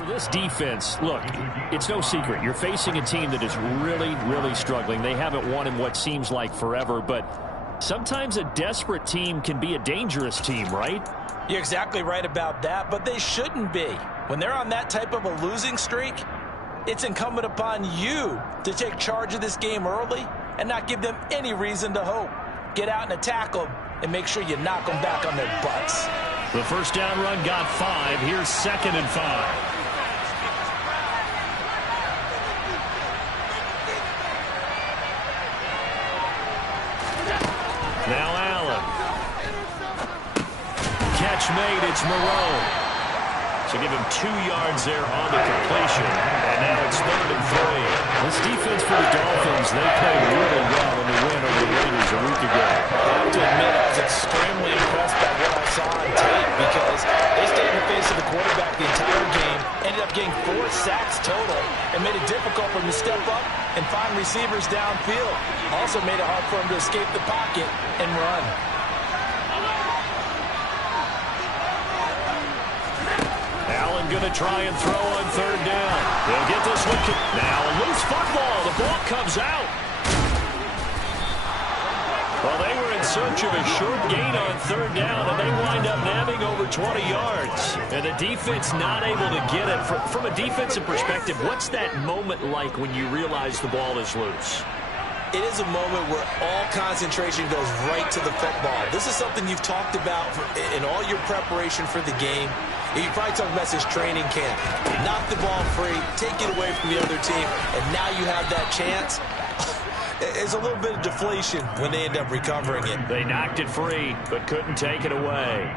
For this defense, look, it's no secret. You're facing a team that is really, really struggling. They haven't won in what seems like forever, but sometimes a desperate team can be a dangerous team, right? You're exactly right about that, but they shouldn't be. When they're on that type of a losing streak, it's incumbent upon you to take charge of this game early and not give them any reason to hope. Get out and attack them and make sure you knock them back on their butts. The first down run got 5. Here's 2nd and 5. Now Allen. Catch made. It's Moreau. So give him 2 yards there on the completion. And now it's 3rd and 3. This defense for the Dolphins, they played really well in the win over the Raiders a week ago. I have to admit, I was extremely impressed by what I saw on tape because they stayed in the face of the quarterback the entire game, ended up getting 4 sacks total, and made it difficult for him to step up and find receivers downfield. Also made it hard for him to escape the pocket and run. Allen going to try and throw on 3rd down. They'll get this one. Now a loose football. The ball comes out. Well, they were in search of a short gain on 3rd down, and they wind up nabbing over 20 yards. And the defense not able to get it. From a defensive perspective, what's that moment like when you realize the ball is loose? It is a moment where all concentration goes right to the football. This is something you've talked about in all your preparation for the game. You probably talked about this training camp. Knock the ball free, take it away from the other team, and now you have that chance. It's a little bit of deflation when they end up recovering it. They knocked it free, but couldn't take it away.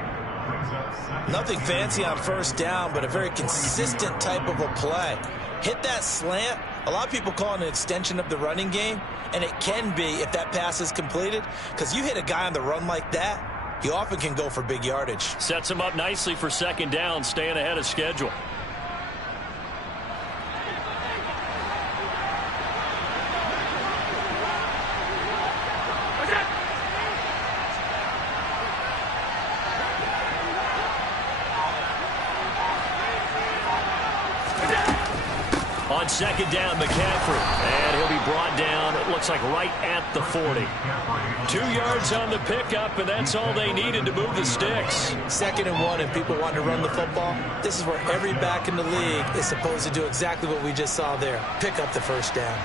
Nothing fancy on 1st down, but a very consistent type of a play. Hit that slant. A lot of people call it an extension of the running game, and it can be if that pass is completed, because you hit a guy on the run like that, he often can go for big yardage. Sets him up nicely for 2nd down, staying ahead of schedule. On 2nd down, McCaffrey. And he'll be brought down, it looks like right at the 40. 2 yards on the pickup, and that's all they needed to move the sticks. 2nd and 1, and people want to run the football. This is where every back in the league is supposed to do exactly what we just saw there. Pick up the 1st down.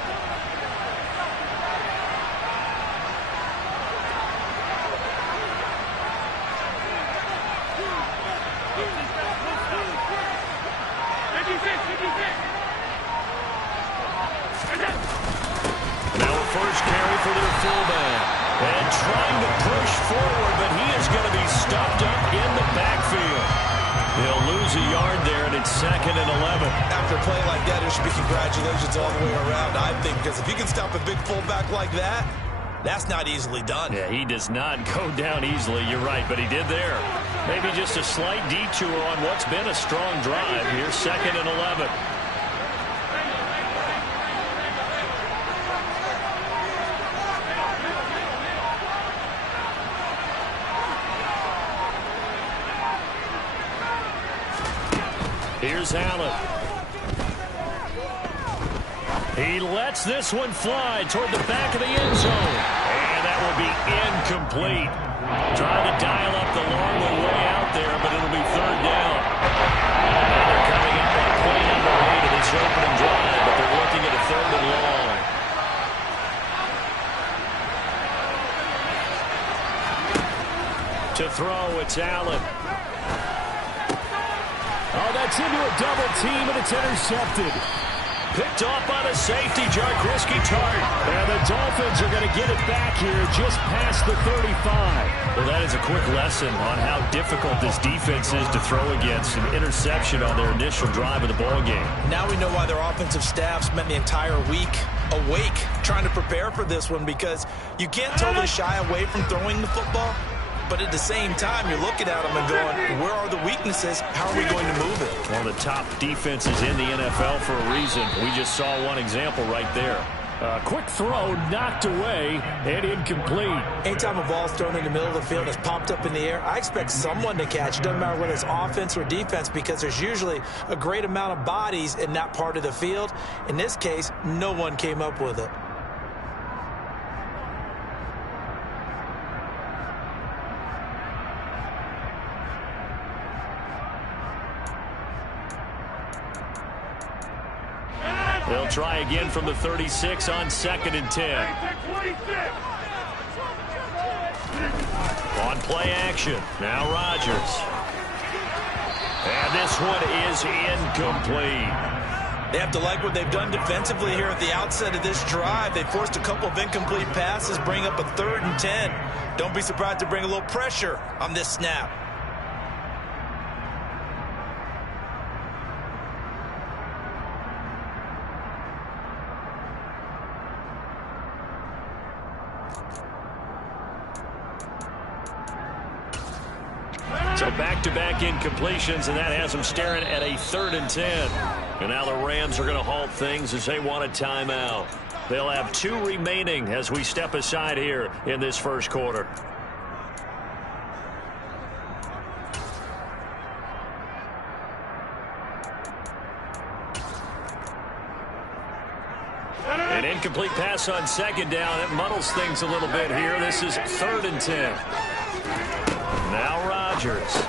Trying to push forward, but he is going to be stopped up in the backfield. They'll lose a yard there, and it's 2nd and 11. After a play like that, there should be congratulations all the way around, I think, because if you can stop a big fullback like that, that's not easily done. Yeah, he does not go down easily, you're right, but he did there. Maybe just a slight detour on what's been a strong drive. Here's 2nd and 11. Here's Allen. He lets this one fly toward the back of the end zone. And that will be incomplete. Trying to dial up the long way out there, but it'll be 3rd down. And they're coming up on play number 8 of this opening drive, but they're looking at a 3rd and long. To throw, it's Allen. Oh, that's into a double team, and it's intercepted. Picked off by the safety, Jarkrisky Tart. And the Dolphins are going to get it back here just past the 35. Well, that is a quick lesson on how difficult this defense is to throw against. An interception on their initial drive of the ballgame. Now we know why their offensive staff spent the entire week awake trying to prepare for this one, because you can't totally shy away from throwing the football. But at the same time, you're looking at them and going, where are the weaknesses? How are we going to move it? One of the top defenses in the NFL for a reason. We just saw one example right there. Quick throw, knocked away, and incomplete. Anytime a ball's thrown in the middle of the field and it's popped up in the air, I expect someone to catch. It doesn't matter whether it's offense or defense, because there's usually a great amount of bodies in that part of the field. In this case, no one came up with it. They'll try again from the 36 on 2nd and 10. On play action. Now Rodgers. And this one is incomplete. They have to like what they've done defensively here at the outset of this drive. They forced a couple of incomplete passes, bring up a 3rd and 10. Don't be surprised to bring a little pressure on this snap. So back-to-back incompletions, and that has them staring at a 3rd and 10. And now the Rams are going to halt things as they want a timeout. They'll have 2 remaining as we step aside here in this first quarter. An incomplete pass on 2nd down. It muddles things a little bit here. This is 3rd and 10. Now Rodgers.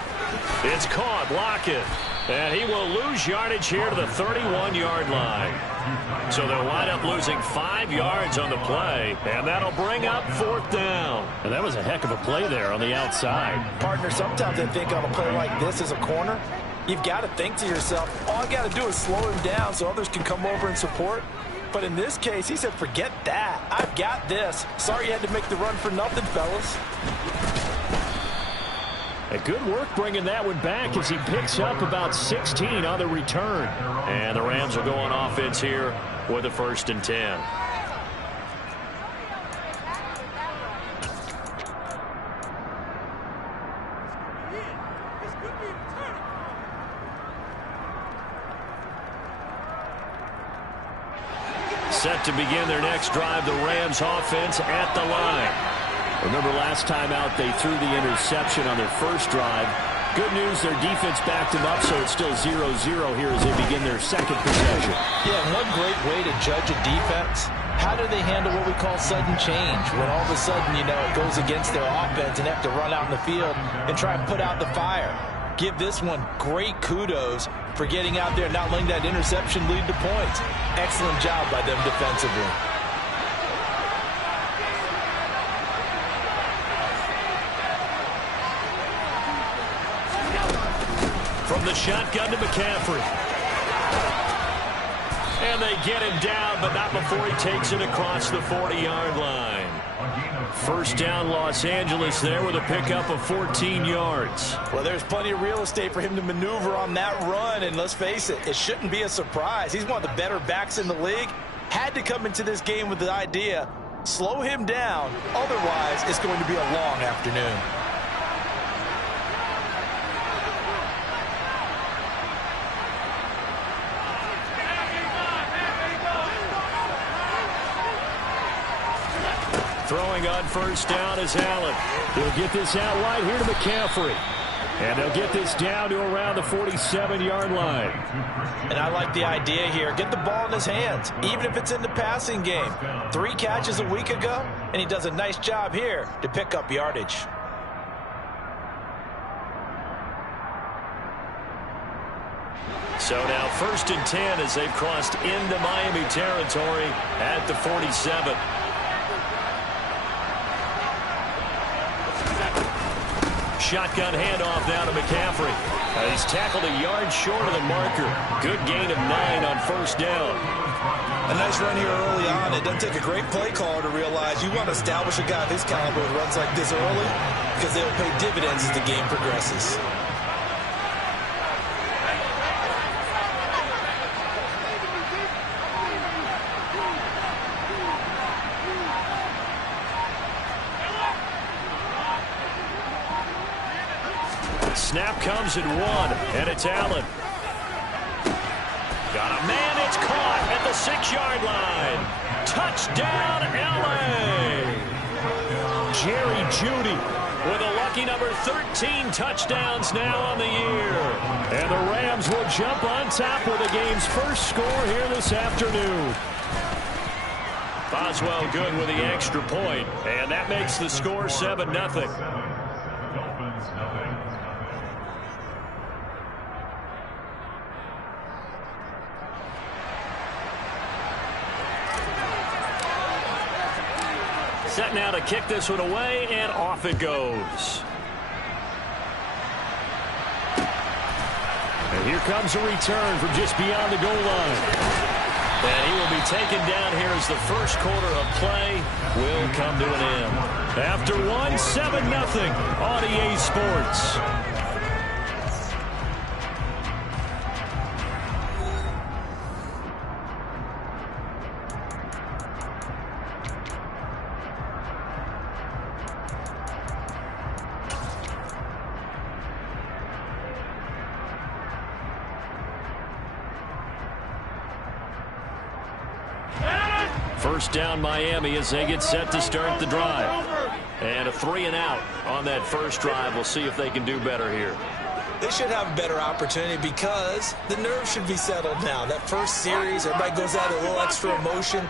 It's caught. Lockett. And he will lose yardage here to the 31-yard line. So they'll wind up losing 5 yards on the play. And that'll bring up 4th down. And that was a heck of a play there on the outside. Partner, sometimes I think on a play like this as a corner, you've got to think to yourself, all I got to do is slow him down so others can come over and support. But in this case, he said, forget that. I've got this. Sorry you had to make the run for nothing, fellas. A good work bringing that one back as he picks up about 16 on the return. And the Rams will go on offense here with a 1st and 10. Set to begin their next drive, the Rams offense at the line. Remember last time out they threw the interception on their first drive. Good news, their defense backed them up, so it's still 0-0 here as they begin their 2nd possession. Yeah, one great way to judge a defense, how do they handle what we call sudden change? When all of a sudden, you know, it goes against their offense and they have to run out in the field and try and put out the fire. Give this one great kudos for getting out there and not letting that interception lead to points. Excellent job by them defensively. From the shotgun to McCaffrey. And they get him down, but not before he takes it across the 40-yard line. 1st down, Los Angeles there with a pickup of 14 yards. Well, there's plenty of real estate for him to maneuver on that run, and let's face it, it shouldn't be a surprise. He's one of the better backs in the league. Had to come into this game with the idea, slow him down, otherwise it's going to be a long afternoon. Throwing on 1st down is Allen. He'll get this out wide here to McCaffrey. And they'll get this down to around the 47-yard line. And I like the idea here. Get the ball in his hands, even if it's in the passing game. 3 catches a week ago, and he does a nice job here to pick up yardage. So now 1st and 10 as they've crossed into Miami territory at the 47. Shotgun handoff now to McCaffrey. He's tackled a yard short of the marker. Good gain of 9 on 1st down. A nice run here early on. It doesn't take a great play caller to realize you want to establish a guy of his caliber who runs like this early because they'll pay dividends as the game progresses. Snap comes at 1, and it's Allen. Got a man, it's caught at the 6-yard line. Touchdown, L.A. Jerry Jeudy with a lucky number 13 touchdowns now on the year. And the Rams will jump on top with the game's first score here this afternoon. Boswell good with the extra point, and that makes the score 7-0. Set now to kick this one away, and off it goes. And here comes a return from just beyond the goal line. And he will be taken down here as the first quarter of play will come to an end. After one, 7-0 on EA Sports. First down Miami as they get set to start the drive. And a 3-and-out on that first drive. We'll see if they can do better here. They should have a better opportunity because the nerves should be settled now. That first series, everybody goes out with a little extra emotion.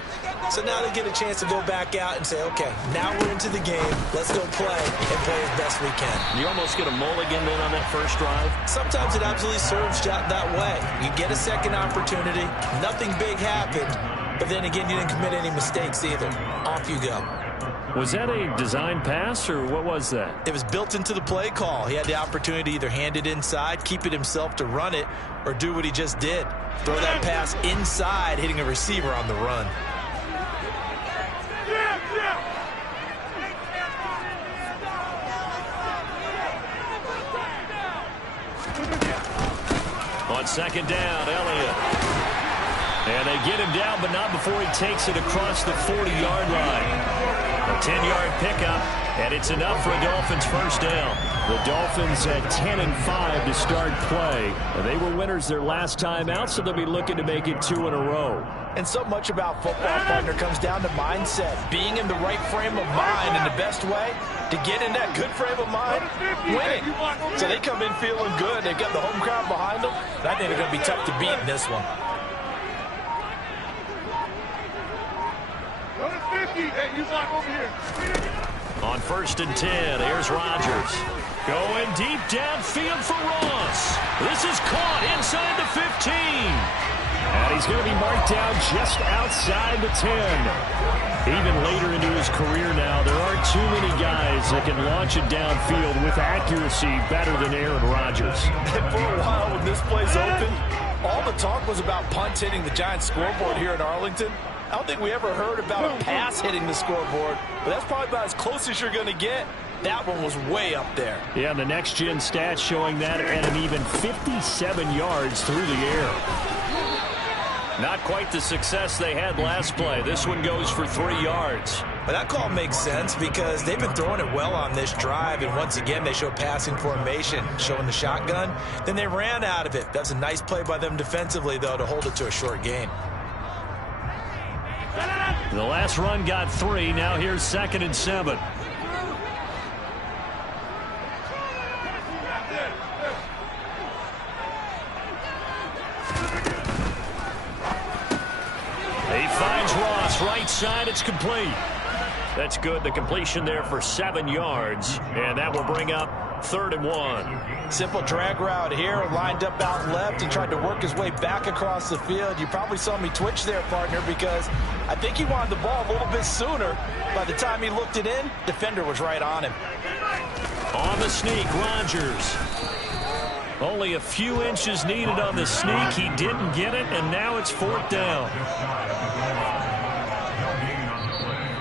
So now they get a chance to go back out and say, okay, now we're into the game. Let's go play and play as best we can. You almost get a mulligan then on that first drive? Sometimes it absolutely serves that way. You get a second opportunity. Nothing big happened. But then again, you didn't commit any mistakes either. Off you go. Was that a design pass, or what was that? It was built into the play call. He had the opportunity to either hand it inside, keep it himself to run it, or do what he just did. Throw that pass inside, hitting a receiver on the run. On second down, Elliott. And they get him down, but not before he takes it across the 40-yard line. A 10-yard pickup, and it's enough for a Dolphins first down. The Dolphins at 10-5 to start play. And they were winners their last time out, so they'll be looking to make it 2 in a row. And so much about football, partner, comes down to mindset. Being in the right frame of mind, and the best way to get in that good frame of mind, winning. So they come in feeling good. They've got the home crowd behind them. And I think they're going to be tough to beat in this one. On first and 10, here's Rodgers. Going deep downfield for Ross. This is caught inside the 15. And he's going to be marked down just outside the 10. Even later into his career now, there aren't too many guys that can launch it downfield with accuracy better than Aaron Rodgers. And for a while when this play's open, all the talk was about punts hitting the Giants scoreboard here in Arlington. I don't think we ever heard about a pass hitting the scoreboard, but that's probably about as close as you're going to get. That one was way up there. Yeah, the next-gen stats showing that at an even 57 yards through the air. Not quite the success they had last play. This one goes for 3 yards. But that call makes sense because they've been throwing it well on this drive, and once again they show passing formation, showing the shotgun. Then they ran out of it. That's a nice play by them defensively, though, to hold it to a short gain. The last run got 3. Now here's 2nd and 7. He finds Ross right side. It's complete. That's good. The completion there for 7 yards. And that will bring up 3rd and 1. Simple drag route here, lined up out left and tried to work his way back across the field. You probably saw me twitch there, partner, because I think he wanted the ball a little bit sooner. By the time he looked it in, defender was right on him. On the sneak, Rodgers. Only a few inches needed on the sneak. He didn't get it, and now it's 4th down.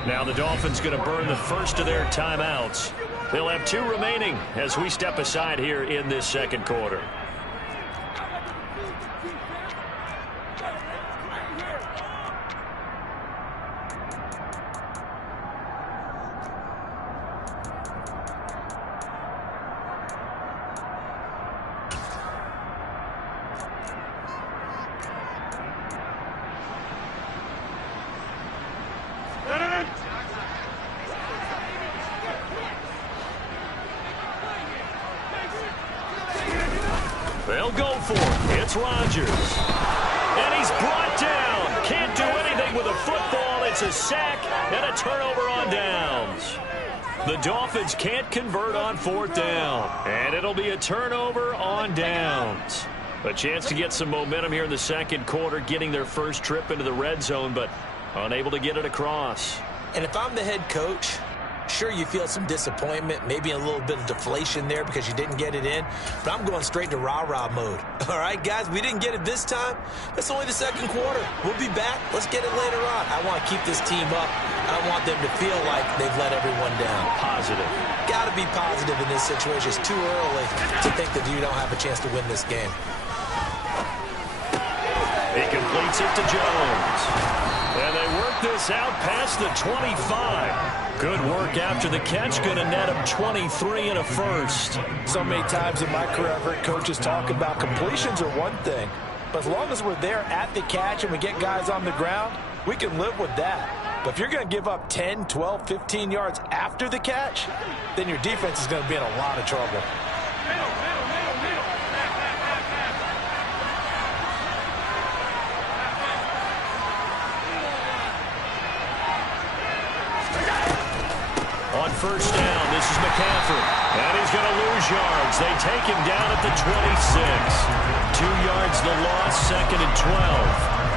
Now the Dolphins going to burn the first of their timeouts. They'll have 2 remaining as we step aside here in this second quarter. Rodgers. And he's brought down. Can't do anything with a football. It's a sack and a turnover on downs. The Dolphins can't convert on 4th down. And it'll be a turnover on downs. A chance to get some momentum here in the second quarter, getting their first trip into the red zone, but unable to get it across. And if I'm the head coach, sure, you feel some disappointment, maybe a little bit of deflation there because you didn't get it in, but I'm going straight to rah-rah mode. All right, guys, we didn't get it this time. It's only the second quarter. We'll be back. Let's get it later on. I want to keep this team up. I want them to feel like they've let everyone down. Positive. Got to be positive in this situation. It's too early to think that you don't have a chance to win this game. He completes it to Jones. And they work this out past the 25. Good work after the catch. Going to net him 23 and a first. So many times in my career, I've heard coaches talk about completions are one thing. But as long as we're there at the catch and we get guys on the ground, we can live with that. But if you're going to give up 10, 12, 15 yards after the catch, then your defense is going to be in a lot of trouble. On first down, this is McCaffrey. And he's going to lose yards. They take him down at the 26. 2 yards the loss, 2nd and 12.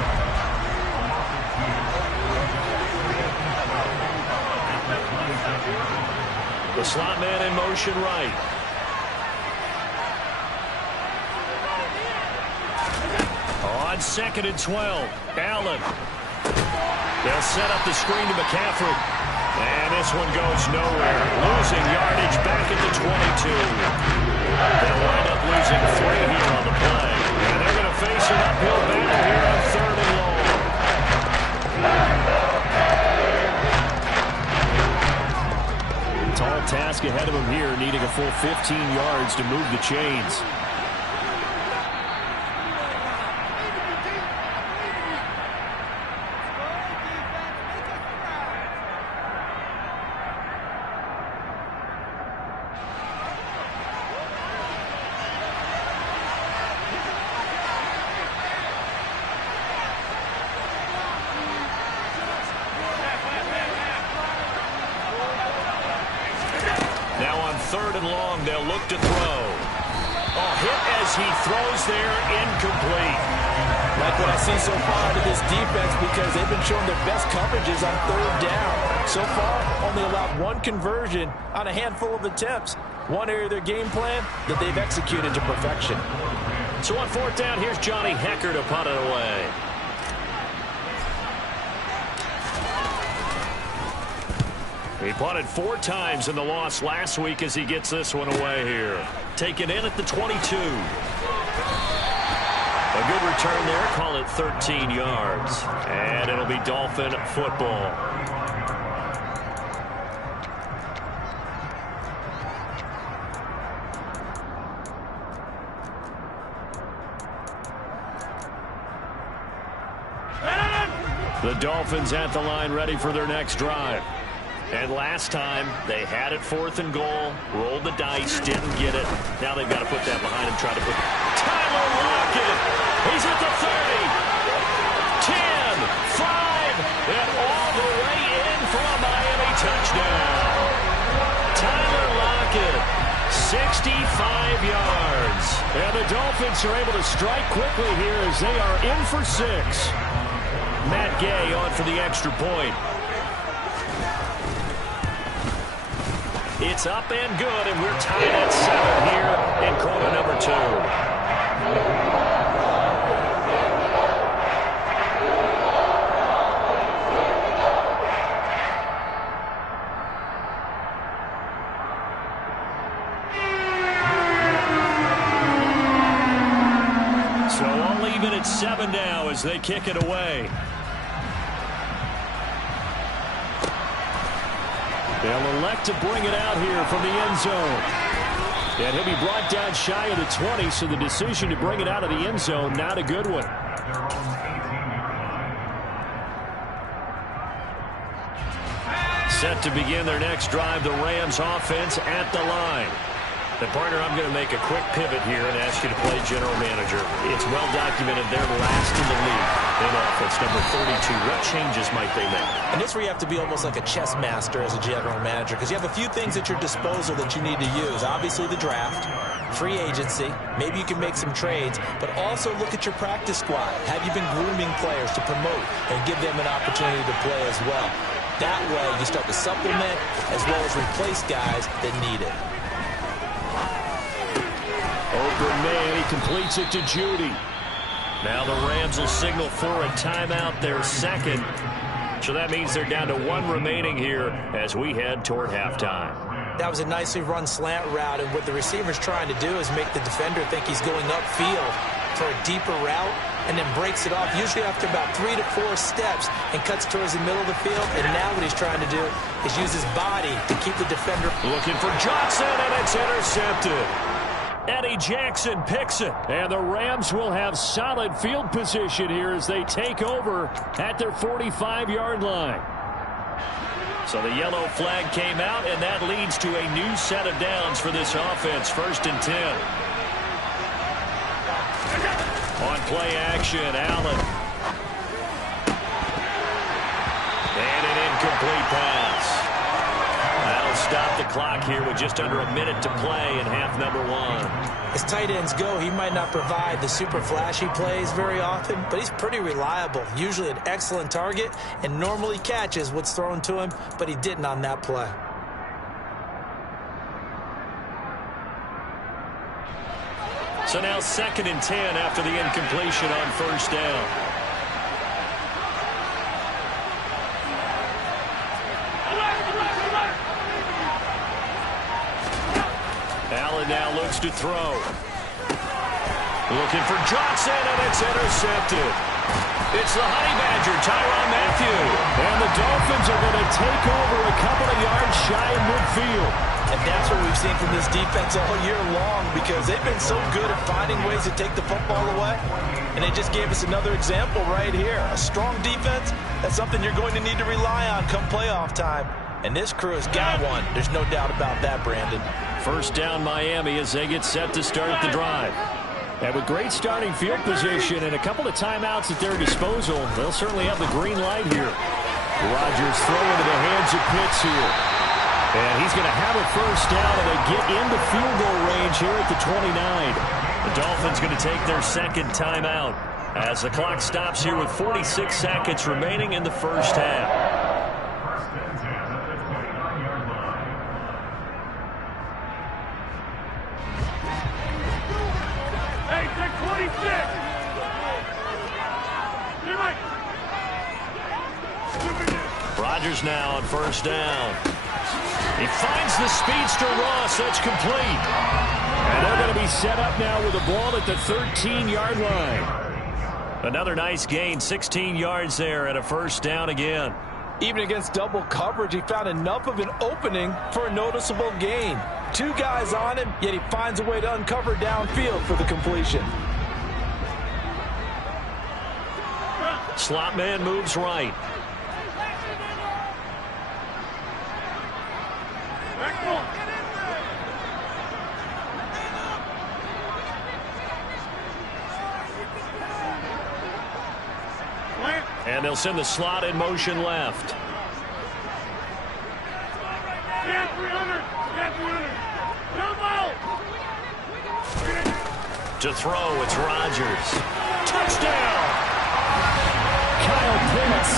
The slot man in motion right. On 2nd and 12, Allen. They'll set up the screen to McCaffrey. And this one goes nowhere. Losing yardage back at the 22. They'll wind up losing 3 here on the play. And they're going to face an uphill battle here on 3rd and long. Tall task ahead of him here, needing a full 15 yards to move the chains. Now on 3rd and long, they'll look to throw. Oh, hit as he throws there, incomplete. Like what I see so far out of this defense, because they've been showing their best coverages on 3rd down. So far, only allowed 1 conversion on a handful of attempts. One area of their game plan that they've executed to perfection. So on 4th down, here's Johnny Hecker to punt it away. He punted 4 times in the loss last week as he gets this one away here. Taken in at the 22. A good return there. Call it 13 yards. And it'll be Dolphin football. The Dolphins at the line ready for their next drive. And last time, they had it 4th and goal, rolled the dice, didn't get it. Now they've got to put that behind him, try to put Tyler Lockett. He's at the 30, 10, 5, and all the way in for a Miami touchdown. Tyler Lockett, 65 yards. And the Dolphins are able to strike quickly here as they are in for 6. Matt Gay on for the extra point. It's up and good, and we're tied at 7 here in quarter number 2. So I'll leave it at 7 now as they kick it away. They'll elect to bring it out here from the end zone. And he'll be brought down shy of the 20, so the decision to bring it out of the end zone, not a good one. Set to begin their next drive, the Rams offense at the line. And partner, I'm going to make a quick pivot here and ask you to play general manager. It's well documented they're last in the league in offense, number 32. What changes might they make? And this where you have to be almost like a chess master as a general manager, because you have a few things at your disposal that you need to use. Obviously the draft, free agency, maybe you can make some trades, but also look at your practice squad. Have you been grooming players to promote and give them an opportunity to play as well? That way you start to supplement as well as replace guys that need it. Open man, he completes it to Judy. Now the Rams will signal for a timeout, their second. So that means they're down to one remaining here as we head toward halftime. That was a nicely run slant route, and what the receiver's trying to do is make the defender think he's going upfield for a deeper route and then breaks it off, usually after about 3 to 4 steps, and cuts towards the middle of the field. And now what he's trying to do is use his body to keep the defender. Looking for Johnson, and it's intercepted. Eddie Jackson picks it, and the Rams will have solid field position here as they take over at their 45-yard line. So the yellow flag came out, and that leads to a new set of downs for this offense. 1st and 10. On play action, Allen. And an incomplete pass. That'll stop the clock here with just under a minute to play in half number 1. As tight ends go, he might not provide the super flashy plays very often, but he's pretty reliable. Usually an excellent target and normally catches what's thrown to him, but he didn't on that play. So now 2nd and 10 after the incompletion on 1st down. Allen now looks to throw. Looking for Johnson, and it's intercepted. It's the Honey Badger, Tyrann Mathieu. And the Dolphins are going to take over a couple of yards shy of midfield. And that's what we've seen from this defense all year long, because they've been so good at finding ways to take the football away. And they just gave us another example right here. A strong defense, that's something you're going to need to rely on come playoff time. And this crew has got one. There's no doubt about that, Brandon. 1st down Miami as they get set to start the drive. And with great starting field position and a couple of timeouts at their disposal, they'll certainly have the green light here. Rodgers throwing to the hands of Pitts here. And he's going to have a 1st down, and they get into field goal range here at the 29. The Dolphins going to take their 2nd timeout as the clock stops here with 46 seconds remaining in the 1st half. Rodgers now on 1st down. He finds the speedster Ross. That's complete. And they're going to be set up now with the ball at the 13-yard line. Another nice gain, 16 yards there, and a 1st down again. Even against double coverage, he found enough of an opening for a noticeable gain. 2 guys on him, yet he finds a way to uncover downfield for the completion. Slot man moves right. And they'll send the slot in motion left. To throw, it's Rodgers. Touchdown! Kyle Pitts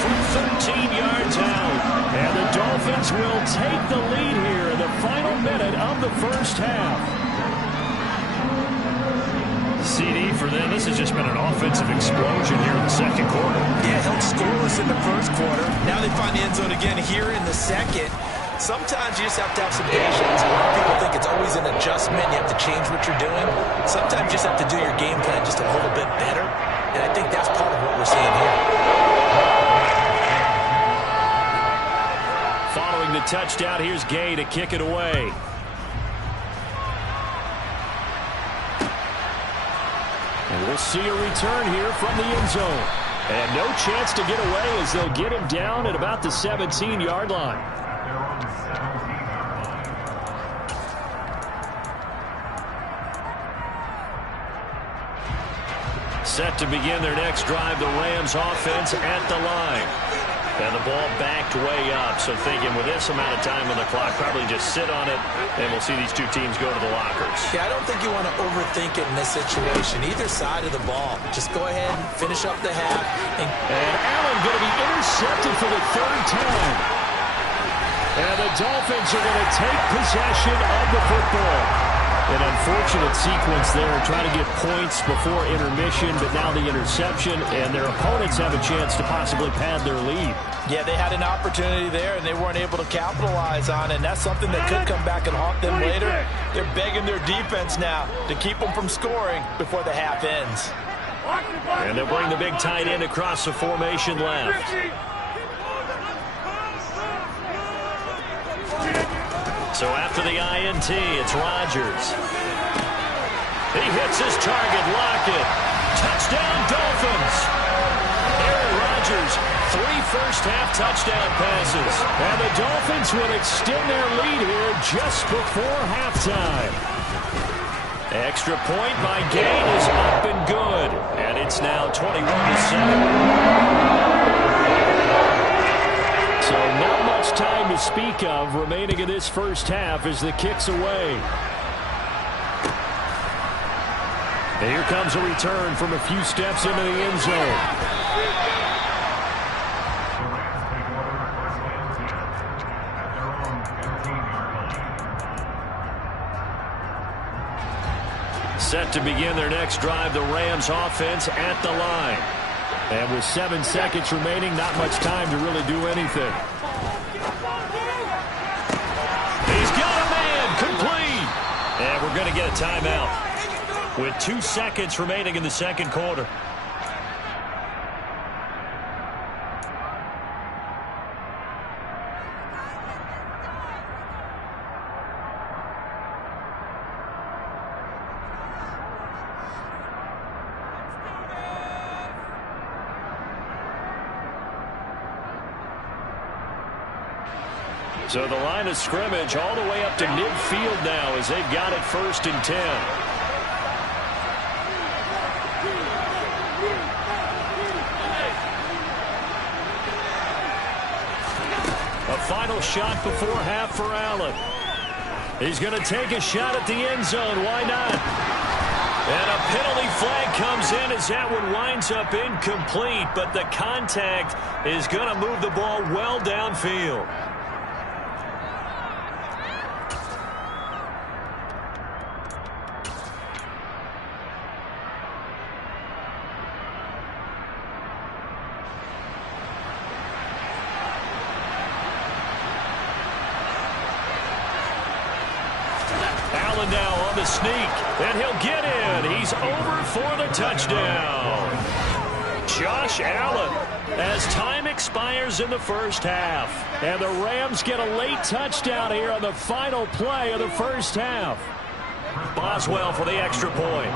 from 13 yards out. And the Dolphins will take the lead here in the final minute of the 1st half. CD for them. This has just been an offensive explosion here in the 2nd quarter. Yeah, held scoreless in the 1st quarter. Now they find the end zone again here in the 2nd. Sometimes you just have to have some patience. A lot of people think it's always an adjustment. You have to change what you're doing. Sometimes you just have to do your game plan just a little bit better. And I think that's part of what we're seeing here. Following the touchdown, here's Gay to kick it away. And we'll see a return here from the end zone. And no chance to get away as they'll get him down at about the 17-yard line. Set to begin their next drive, the Rams offense at the line. And the ball backed way up, so thinking with this amount of time on the clock, probably just sit on it, and we'll see these two teams go to the lockers. Yeah, I don't think you want to overthink it in this situation. Either side of the ball. Just go ahead and finish up the half. And Allen going to be intercepted for the third time. And the Dolphins are going to take possession of the football. An unfortunate sequence there, trying to get points before intermission, but now the interception, and their opponents have a chance to possibly pad their lead. Yeah, they had an opportunity there, and they weren't able to capitalize on it, and that's something that could come back and haunt them later. They're begging their defense now to keep them from scoring before the half ends. And they'll bring the big tight end across the formation left. So after the INT, it's Rodgers. He hits his target, Lockett. Touchdown, Dolphins. Aaron Rodgers, 3 first-half touchdown passes. And the Dolphins will extend their lead here just before halftime. Extra point by Gain is up and good. And it's now 21-7. So not much time to speak of remaining in this first half as the kick's away. And here comes a return from a few steps into the end zone. Set to begin their next drive, the Rams offense at the line. And with 7 seconds remaining, not much time to really do anything. He's got a man, complete. And we're going to get a timeout with 2 seconds remaining in the second quarter. So the line of scrimmage all the way up to midfield now as they've got it 1st and 10. A final shot before half for Allen. He's going to take a shot at the end zone. Why not? And a penalty flag comes in as that one winds up incomplete, but the contact is going to move the ball well downfield. Allen now on the sneak, and he'll get in. He's over for the touchdown. Josh Allen, as time expires in the first half. And the Rams get a late touchdown here on the final play of the first half. Boswell for the extra point.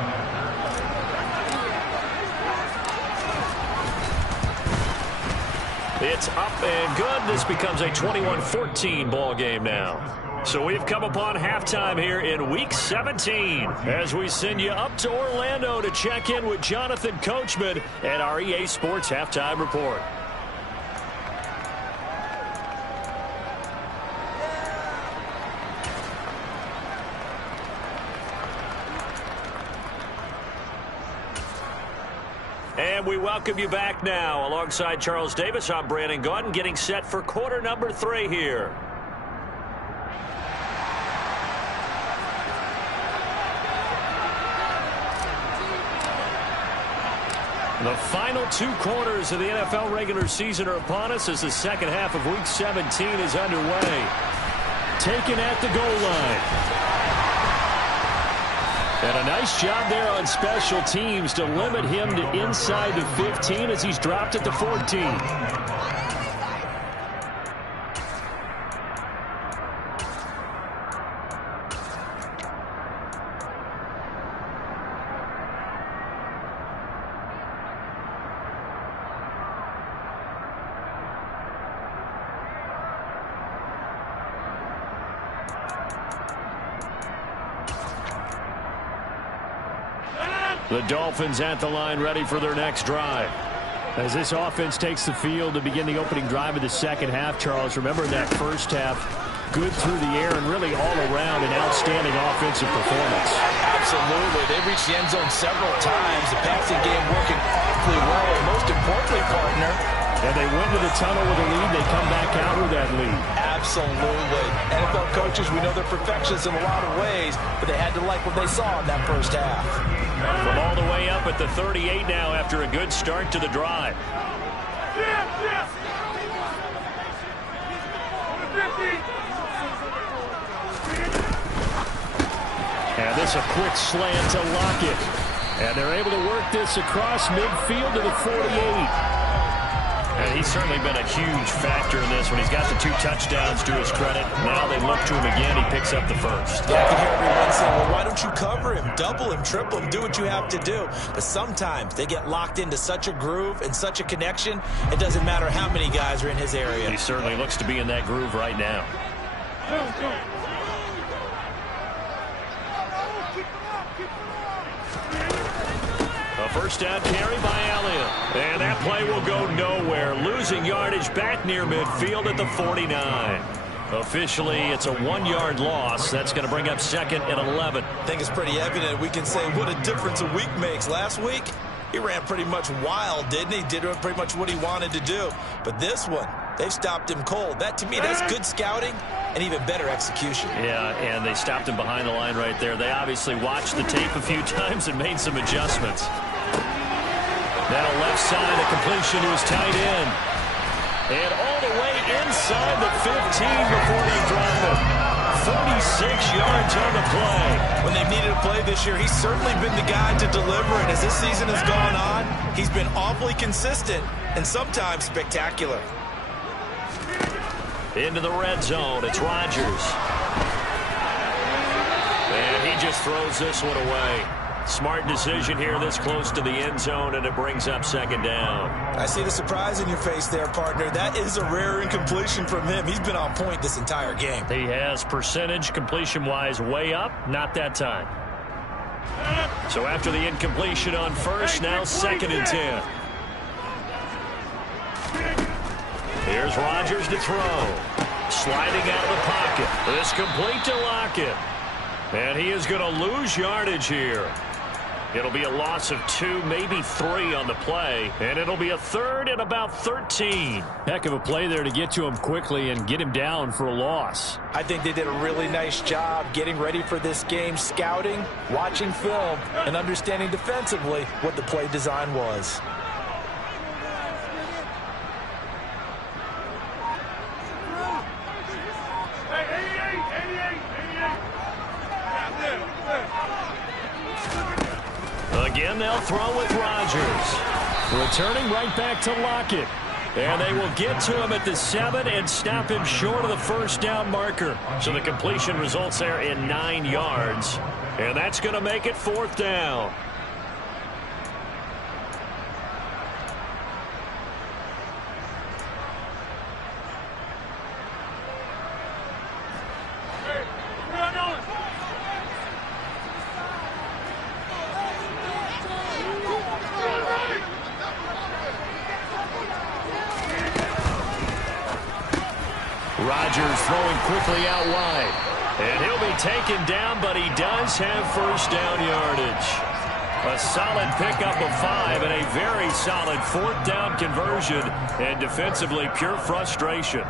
It's up and good. This becomes a 21-14 ball game now. So we've come upon halftime here in Week 17 as we send you up to Orlando to check in with Jonathan Coachman and our EA Sports Halftime Report. And we welcome you back now. Alongside Charles Davis, I'm Brandon Gaudin, getting set for quarter number 3 here. The final 2 quarters of the NFL regular season are upon us as the second half of Week 17 is underway. Taken at the goal line. And a nice job there on special teams to limit him to inside the 15 as he's dropped at the 14. The Dolphins at the line, ready for their next drive. As this offense takes the field to begin the opening drive of the second half, Charles, remember that first half, good through the air and really all around an outstanding offensive performance. Absolutely. They reached the end zone several times. The passing game working awfully well. And most importantly, partner, and they went to the tunnel with a lead. They come back out with that lead. Absolutely. NFL coaches, we know they're perfectionists in a lot of ways, but they had to like what they saw in that first half. From all the way up at the 38 now after a good start to the drive. And this a quick slant to Lockett. And they're able to work this across midfield to the 48. And he's certainly been a huge factor in this when he's got the 2 touchdowns to his credit. Now they look to him again. He picks up the first. Yeah, I can hear everyone saying, well, why don't you cover him, double him, triple him, do what you have to do. But sometimes they get locked into such a groove and such a connection, it doesn't matter how many guys are in his area. He certainly looks to be in that groove right now. A first down carry by Elliott. And that play will go nowhere. Losing yardage back near midfield at the 49. Officially, it's a 1-yard loss. That's going to bring up 2nd and 11. I think it's pretty evident. We can say what a difference a week makes. Last week, he ran pretty much wild, didn't he? Did pretty much what he wanted to do. But this one, they've stopped him cold. That, to me, that's good scouting and even better execution. Yeah, and they stopped him behind the line right there. They obviously watched the tape a few times and made some adjustments. Now left side, a completion to his tight end. And all the way inside the 15 before they drop him. 36 yards on the play. When they've needed a play this year, he's certainly been the guy to deliver. And as this season has gone on, he's been awfully consistent and sometimes spectacular. Into the red zone, it's Rodgers. And he just throws this one away. Smart decision here this close to the end zone, and it brings up 2nd down. I see the surprise in your face there, partner. That is a rare incompletion from him. He's been on point this entire game. He has percentage completion-wise way up, not that time. So after the incompletion on first, now 2nd and 10. Here's Rodgers to throw. Sliding out of the pocket. This complete to Lockett. And he is going to lose yardage here. It'll be a loss of 2, maybe 3 on the play. And it'll be a 3rd and about 13. Heck of a play there to get to him quickly and get him down for a loss. I think they did a really nice job getting ready for this game, scouting, watching film, and understanding defensively what the play design was. Again, they'll throw with Rodgers. Returning right back to Lockett. And they will get to him at the 7 and stop him short of the first down marker. So the completion results there in 9 yards. And that's going to make it 4th down. Rodgers throwing quickly out wide. And he'll be taken down, but he does have first down yardage. A solid pickup of 5 and a very solid 4th down conversion. And defensively, pure frustration.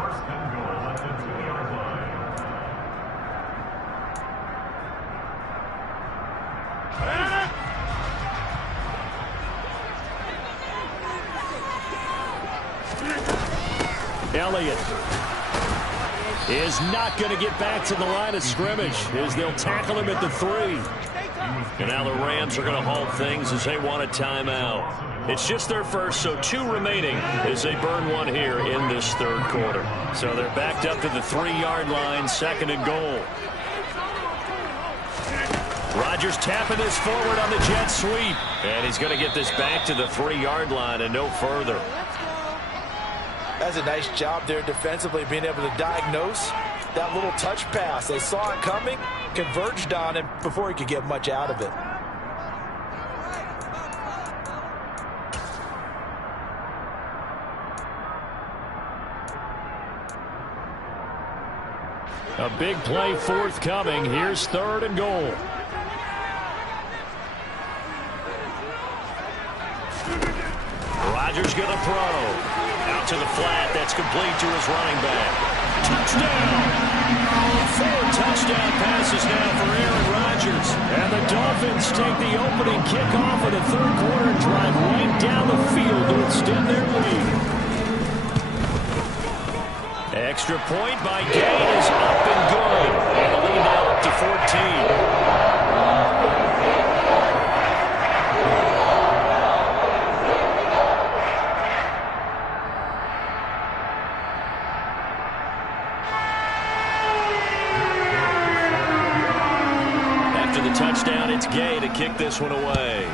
Elliott is not going to get back to the line of scrimmage as they'll tackle him at the 3. And now the Rams are going to halt things as they want a timeout. It's just their first, so 2 remaining as they burn 1 here in this 3rd quarter. So they're backed up to the 3-yard line, 2nd and goal. Rodgers tapping this forward on the jet sweep. And he's going to get this back to the 3-yard line and no further. That's a nice job there defensively, being able to diagnose that little touch pass. They saw it coming, converged on him before he could get much out of it. A big play forthcoming. Here's 3rd and goal. Rodgers going to throw. Out to the flat. That's complete to his running back. Touchdown. 4 touchdown passes now for Aaron Rodgers. And the Dolphins take the opening kickoff of the 3rd quarter and drive right down the field to extend their lead. Extra point by Gay is up and good. And the lead now up to 14. After the touchdown, it's Gay to kick this one away.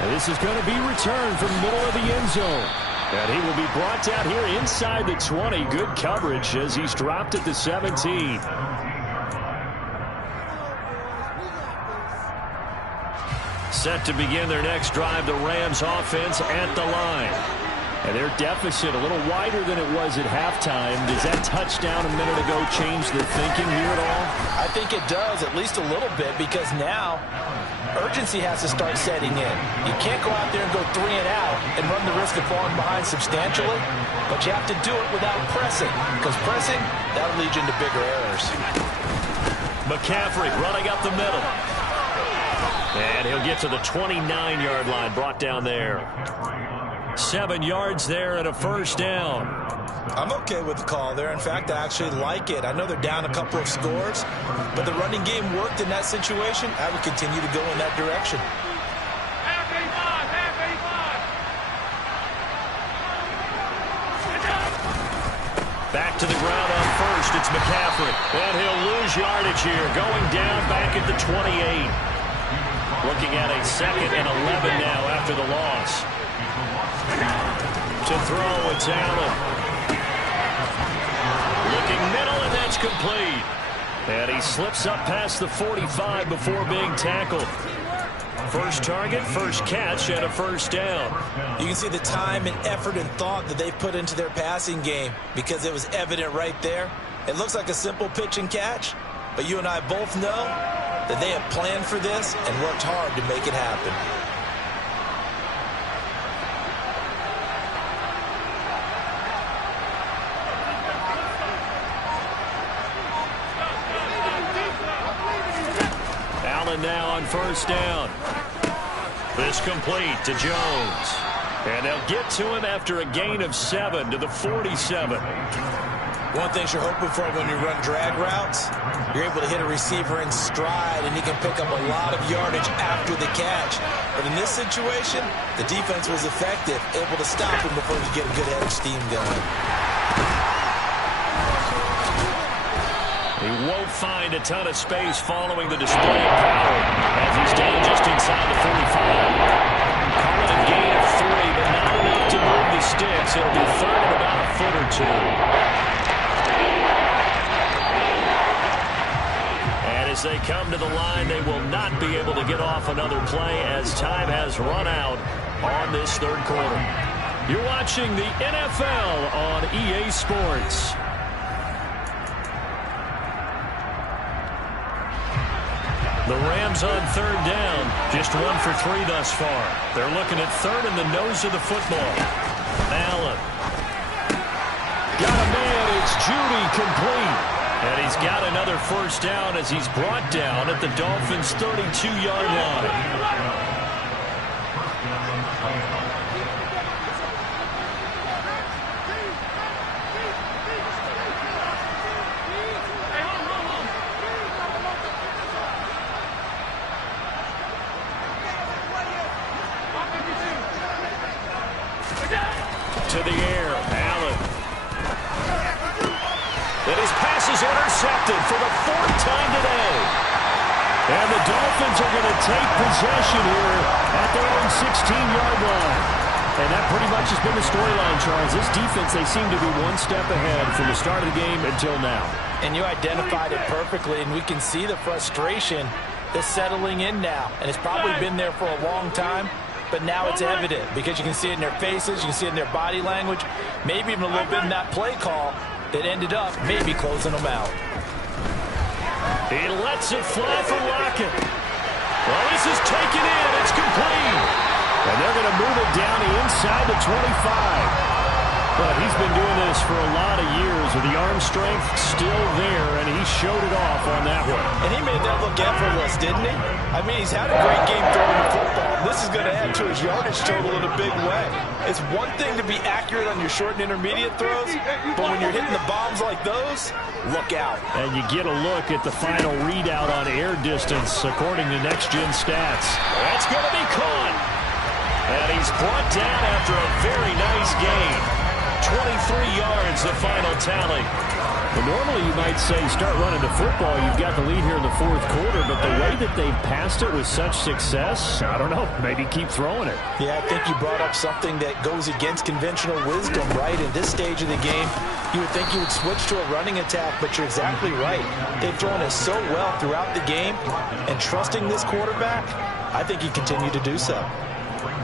And this is going to be returned from the middle of the end zone. And he will be brought down here inside the 20. Good coverage as he's dropped at the 17. Set to begin their next drive, the Rams offense at the line. And their deficit a little wider than it was at halftime. Does that touchdown a minute ago change the thinking here at all? I think it does, at least a little bit, because now urgency has to start setting in. You can't go out there and go 3 and out and run the risk of falling behind substantially, but you have to do it without pressing, because pressing, that'll lead you into bigger errors. McCaffrey running up the middle. And he'll get to the 29-yard line, brought down there. 7 yards there and a 1st down. I'm okay with the call there. In fact, I actually like it. I know they're down a couple of scores, but the running game worked in that situation. I would continue to go in that direction. Back to the ground on first. It's McCaffrey. And he'll lose yardage here. Going down back at the 28. Looking at a 2nd and 11 now after the loss. To throw, it's Allen. Looking middle, and that's complete. And he slips up past the 45 before being tackled. First target, first catch, and a 1st down. You can see the time and effort and thought that they've put into their passing game because it was evident right there. It looks like a simple pitch and catch, but you and I both know that they have planned for this and worked hard to make it happen. Now on 1st down. This complete to Jones. And they'll get to him after a gain of 7 to the 47. One thing you're hoping for when you run drag routes, you're able to hit a receiver in stride, and he can pick up a lot of yardage after the catch. But in this situation, the defense was effective, able to stop him before he get a good head of steam going. He won't find a ton of space following the display of power as he's down just inside the 45. Calling a gain of 3, but not enough to move the sticks. It'll be 3rd and about a foot or 2. And as they come to the line, they will not be able to get off another play as time has run out on this 3rd quarter. You're watching the NFL on EA Sports. The Rams on 3rd down. Just 1 for 3 thus far. They're looking at 3rd in the nose of the football. Allen. Got a man. It's Judy complete. And he's got another 1st down as he's brought down at the Dolphins' 32-yard line. To the air, Allen. And his pass is intercepted for the 4th time today. And the Dolphins are going to take possession here at their own 16-yard line. And that pretty much has been the storyline, Charles. This defense, they seem to be one step ahead from the start of the game until now. And you identified it perfectly, and we can see the frustration that's settling in now. And it's probably been there for a long time. but now it's evident because you can see it in their faces, you can see it in their body language, maybe even a little bit in that play call that ended up maybe closing them out. He lets it fly for Lockett. Well, this is taken in. It's complete. And they're going to move it down inside the 25. But he's been doing this for a lot of years with the arm strength still there, and he showed it off on that one. And he made that look effortless, didn't he? I mean, he's had a great game throwing the football. This is going to add to his yardage total in a big way. It's one thing to be accurate on your short and intermediate throws, but when you're hitting the bombs like those, look out. And you get a look at the final readout on air distance, according to Next Gen Stats. That's going to be caught. And he's brought down after a very nice game. 23 yards, the final tally. Well, normally you might say start running the football. You've got the lead here in the fourth quarter, but the way that they've passed it with such success, I don't know, maybe keep throwing it. Yeah, I think you brought up something that goes against conventional wisdom, right? In this stage of the game, you would think you would switch to a running attack, but you're exactly right. They've thrown it so well throughout the game, and trusting this quarterback, I think he continued to do so.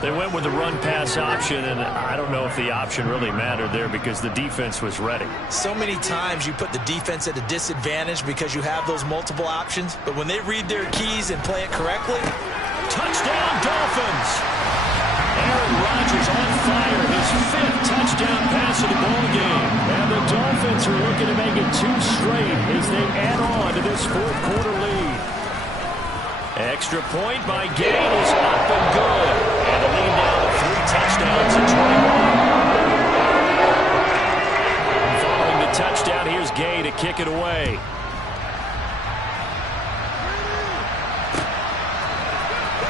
They went with the run-pass option, and I don't know if the option really mattered there because the defense was ready. So many times you put the defense at a disadvantage because you have those multiple options, but when they read their keys and play it correctly, touchdown Dolphins! Aaron Rodgers on fire, his 5th touchdown pass of the ball game. And the Dolphins are looking to make it 2 straight as they add on to this fourth quarter lead. Extra point by Gay is up and good. And the lead now to 3 touchdowns and 21. Following the touchdown, here's Gay to kick it away.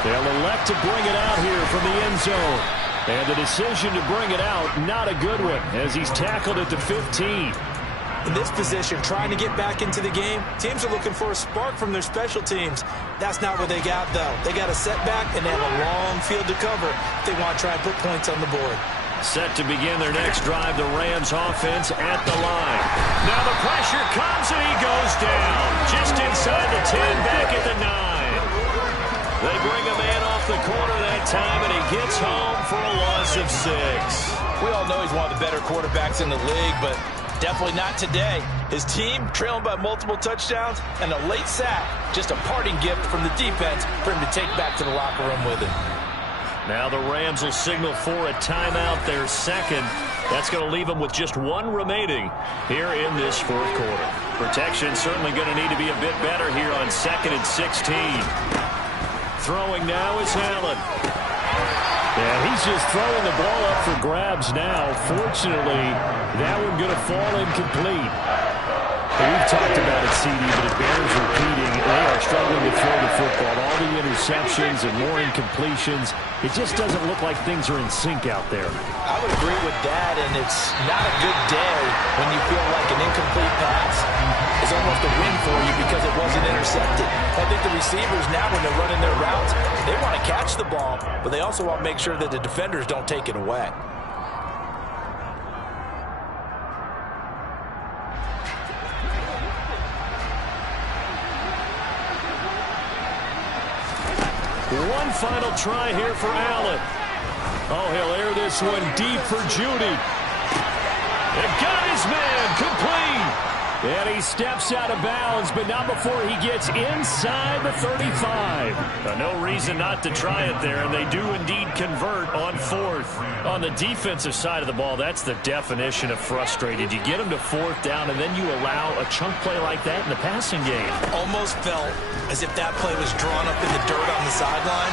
They'll elect to bring it out here from the end zone. And the decision to bring it out, not a good one, as he's tackled at the 15. In this position, trying to get back into the game, teams are looking for a spark from their special teams. That's not what they got, though. They got a setback, and they have a long field to cover if they want to try and put points on the board. Set to begin their next drive, the Rams offense at the line. Now the pressure comes, and he goes down. Just inside the 10, back at the 9. They bring a man off the corner that time, and he gets home for a loss of 6. We all know he's one of the better quarterbacks in the league, but definitely not today. His team trailing by multiple touchdowns and a late sack. Just a parting gift from the defense for him to take back to the locker room with him. Now the Rams will signal for a timeout, their second. That's going to leave them with just 1 remaining here in this fourth quarter. Protection certainly going to need to be a bit better here on 2nd and 16. Throwing now is Allen. Yeah, he's just throwing the ball up for grabs now. Fortunately, that one going to fall incomplete. We've talked about it, CD, but it bears repeating. They are struggling to throw the football. All the interceptions and more incompletions. It just doesn't look like things are in sync out there. I would agree with that, and it's not a good day when you feel like an incomplete pass is almost a win for you because it wasn't intercepted. I think the receivers now, when they're running their routes, they want to catch the ball, but they also want to make sure that the defenders don't take it away. One final try here for Allen. Oh, he'll air this one deep for Judy. They've got his man complete. And he steps out of bounds, but not before he gets inside the 35. No reason not to try it there, and they do indeed convert on 4th. On the defensive side of the ball, that's the definition of frustrated. You get them to 4th down, and then you allow a chunk play like that in the passing game. Almost felt as if that play was drawn up in the dirt on the sideline.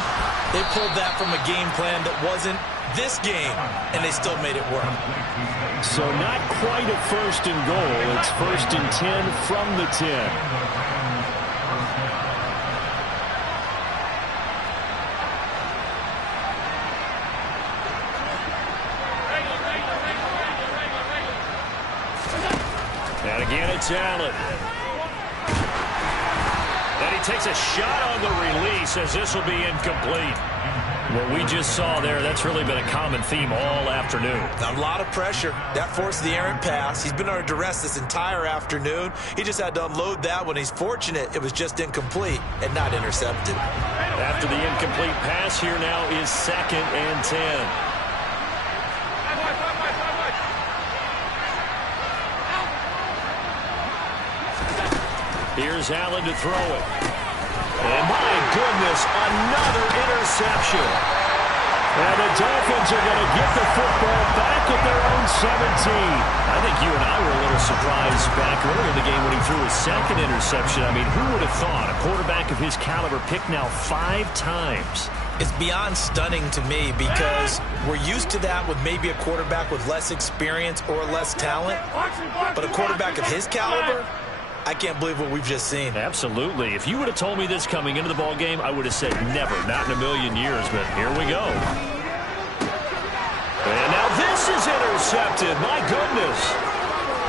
They pulled that from a game plan that wasn't this game, and they still made it work. So not quite a 1st and goal. It's 1st and 10 from the 10. And again, it's Allen. And he takes a shot on the release as this will be incomplete. What we just saw there, that's really been a common theme all afternoon. A lot of pressure. That forced the errant pass. He's been under duress this entire afternoon. He just had to unload that one. He's fortunate it was just incomplete and not intercepted. After the incomplete pass, here now is 2nd and 10. Here's Allen to throw it. And my goodness, another interception. And the Dolphins are going to get the football back at their own 17. I think you and I were a little surprised back earlier in the game when he threw his 2nd interception. I mean, who would have thought a quarterback of his caliber picked now 5 times? It's beyond stunning to me because we're used to that with maybe a quarterback with less experience or less talent. But a quarterback of his caliber, I can't believe what we've just seen. Absolutely. If you would have told me this coming into the ball game, I would have said never, not in a million years, but here we go. And now this is intercepted. My goodness.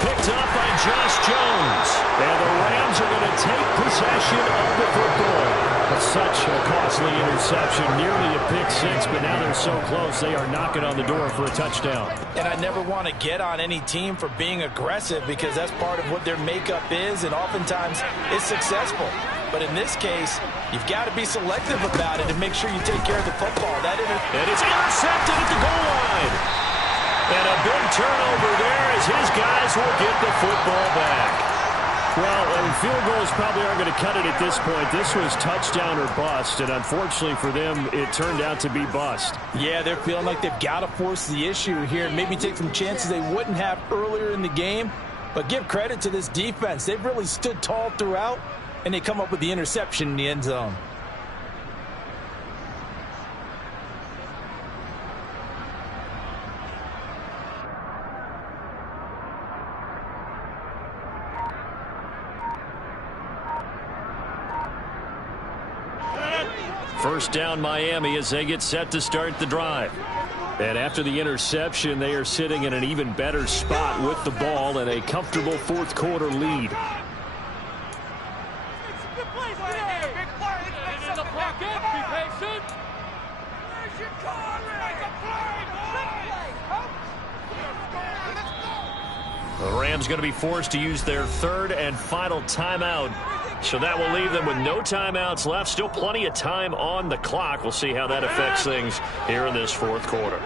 Picked up by Josh Jones. And the Rams are going to take possession of the football. But such a costly interception, nearly a pick 6, but now they're so close they are knocking on the door for a touchdown. And I never want to get on any team for being aggressive because that's part of what their makeup is, and oftentimes it's successful. But in this case, you've got to be selective about it and make sure you take care of the football. And it's intercepted at the goal line. And a big turnover there as his guys will get the football back. Well, field goals probably aren't going to cut it at this point. This was touchdown or bust, and unfortunately for them, it turned out to be bust. Yeah, they're feeling like they've got to force the issue here and maybe take some chances they wouldn't have earlier in the game. But give credit to this defense. They've really stood tall throughout, and they come up with the interception in the end zone. First down Miami as they get set to start the drive. And after the interception, they are sitting in an even better spot with the ball and a comfortable 4th quarter lead. The Rams going to be forced to use their 3rd and final timeout. So that will leave them with no timeouts left. Still plenty of time on the clock. We'll see how that affects things here in this 4th quarter.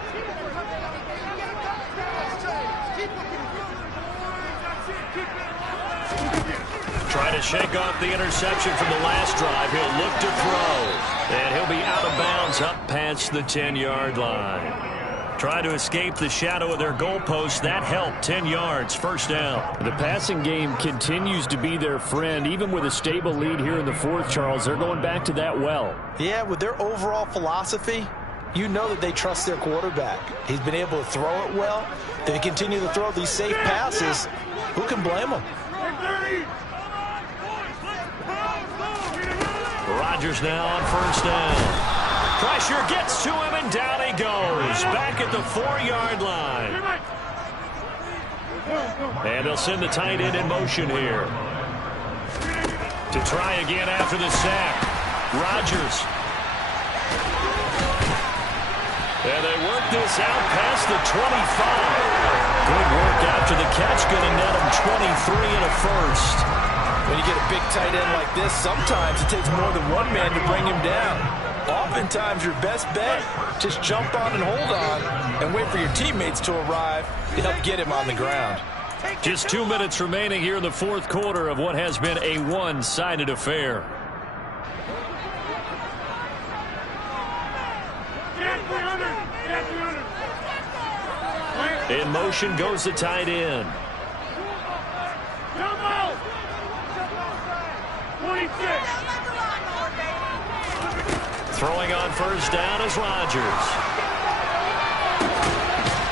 Try to shake off the interception from the last drive. He'll look to throw. And he'll be out of bounds up past the 10-yard line. Try to escape the shadow of their goalpost. That helped. 10 yards, first down. The passing game continues to be their friend. Even with a stable lead here in the 4th, Charles, they're going back to that well. Yeah, with their overall philosophy, you know that they trust their quarterback. He's been able to throw it well. They continue to throw these safe passes. Who can blame them? Rodgers now on first down. Pressure gets to him, and down he goes. Back at the 4-yard line. And they'll send the tight end in motion here. To try again after the sack. Rodgers. And they work this out past the 25. Good work after the catch. Going to net him 23 and a first. When you get a big tight end like this, sometimes it takes more than one man to bring him down. Oftentimes, your best bet, just jump on and hold on and wait for your teammates to arrive to help get him on the ground. Just 2 minutes remaining here in the 4th quarter of what has been a one-sided affair. In motion goes the tight end. Throwing on first down is Rodgers.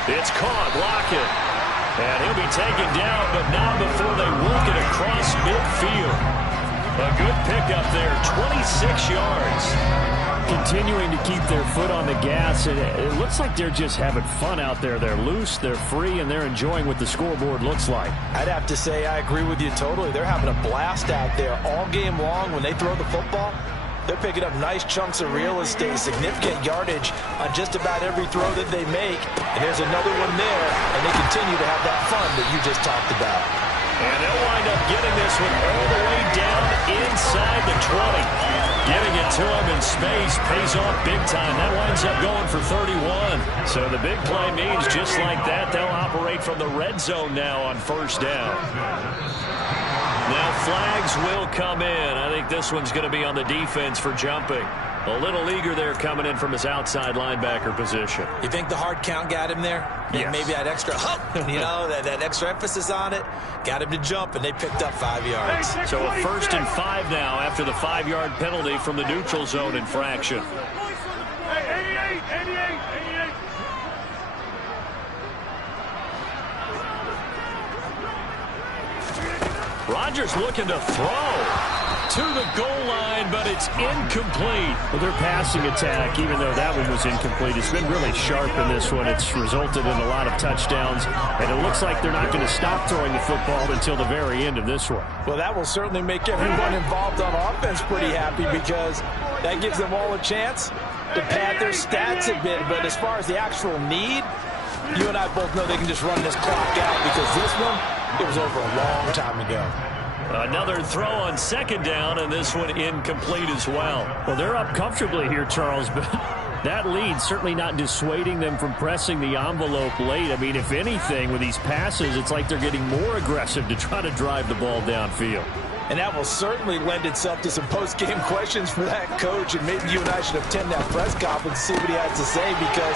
It's caught. Lockett. And he'll be taken down, but not before they work it across midfield. A good pickup there, 26 yards. Continuing to keep their foot on the gas, and it looks like they're just having fun out there. They're loose, they're free, and they're enjoying what the scoreboard looks like. I'd have to say I agree with you totally. They're having a blast out there all game long when they throw the football. They're picking up nice chunks of real estate, significant yardage on just about every throw that they make. And there's another one there, and they continue to have that fun that you just talked about. And they'll wind up getting this one all the way down inside the 20. Getting it to him in space pays off big time. That winds up going for 31. So the big play means just like that, they'll operate from the red zone now on first down. Now flags will come in. I think this one's going to be on the defense for jumping. A little eager there coming in from his outside linebacker position. You think the hard count got him there? Yes. Maybe that extra hump, that extra emphasis on it, got him to jump, and they picked up 5 yards. So a 1st and 5 now after the 5-yard penalty from the neutral zone infraction. Hey, 88. Rodgers looking to throw to the goal line, but it's incomplete. Well, their passing attack, even though that one was incomplete, has been really sharp in this one. It's resulted in a lot of touchdowns, and it looks like they're not going to stop throwing the football until the very end of this one. Well, that will certainly make everyone involved on offense pretty happy because that gives them all a chance to pad their stats a bit. But as far as the actual need, you and I both know they can just run this clock out because this one, it was over a long time ago. Another throw on 2nd down, and this one incomplete as well. Well, they're up comfortably here, Charles, but that lead certainly not dissuading them from pressing the envelope late. I mean, if anything, with these passes, it's like they're getting more aggressive to try to drive the ball downfield. And that will certainly lend itself to some post-game questions for that coach, and maybe you and I should attend that press conference and see what he has to say, because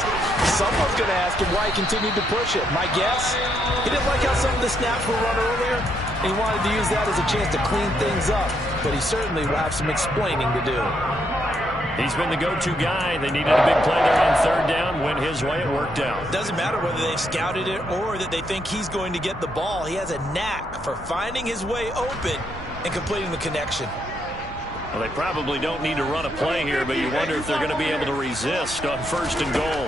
someone's going to ask him why he continued to push it. My guess, he didn't like how some of the snaps were run earlier, and he wanted to use that as a chance to clean things up, but he certainly will have some explaining to do. He's been the go-to guy. They needed a big play there on 3rd down. Went his way. It worked out. Doesn't matter whether they've scouted it or that they think he's going to get the ball. He has a knack for finding his way open and completing the connection. Well, they probably don't need to run a play here, but you wonder if they're going to be able to resist on 1st and goal.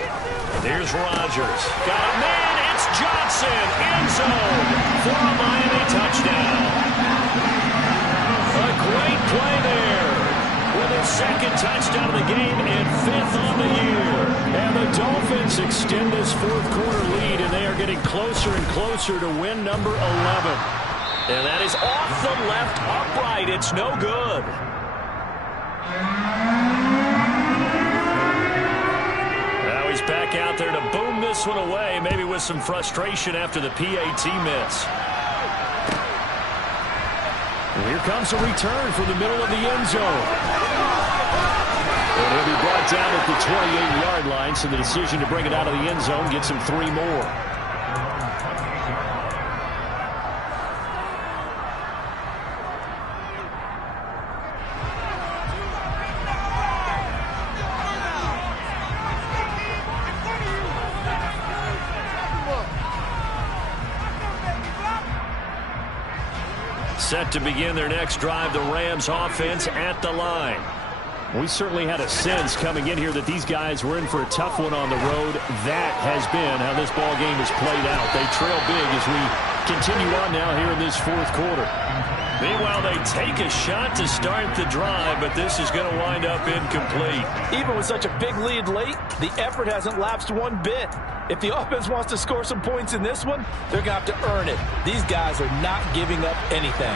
Here's Rodgers. Got a man. It's Johnson. End zone for a Miami touchdown. A great play there with his 2nd touchdown of the game and 5th on the year. And the Dolphins extend this 4th quarter lead, and they are getting closer and closer to win number 11. And that is off the left upright. It's no good. Now he's back out there to boom this one away, maybe with some frustration after the PAT miss. And here comes a return from the middle of the end zone. And he'll be brought down at the 28-yard line, so the decision to bring it out of the end zone gets him 3 more. Set to begin their next drive, the Rams offense at the line. We certainly had a sense coming in here that these guys were in for a tough one on the road. That has been how this ball game has played out. They trail big as we continue on now here in this 4th quarter. Meanwhile, they take a shot to start the drive, but this is going to wind up incomplete. Even with such a big lead late, the effort hasn't lapsed one bit. If the offense wants to score some points in this one, they're going to have to earn it. These guys are not giving up anything.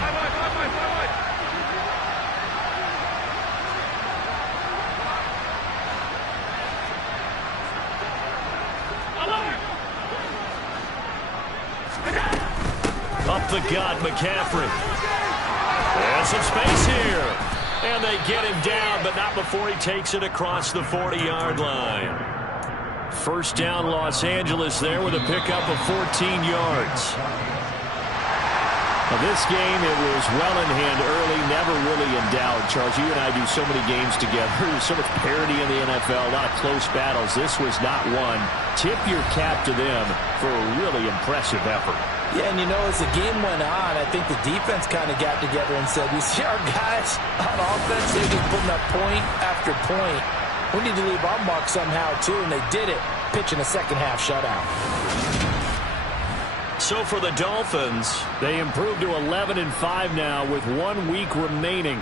Up the gut, McCaffrey. And some space here. And they get him down, but not before he takes it across the 40-yard line. 1st down, Los Angeles there with a pickup of 14 yards. Now this game, it was well in hand early, never really in doubt. Charles, you and I do so many games together. There's so much parity in the NFL, a lot of close battles. This was not one. Tip your cap to them for a really impressive effort. Yeah, and as the game went on, I think the defense kind of got together and said, you see our guys on offense, they're just putting up point after point. We need to leave our mark somehow, too, and they did it, pitching a second-half shutout. So for the Dolphins, they improved to 11-5 now with 1 week remaining.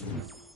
it.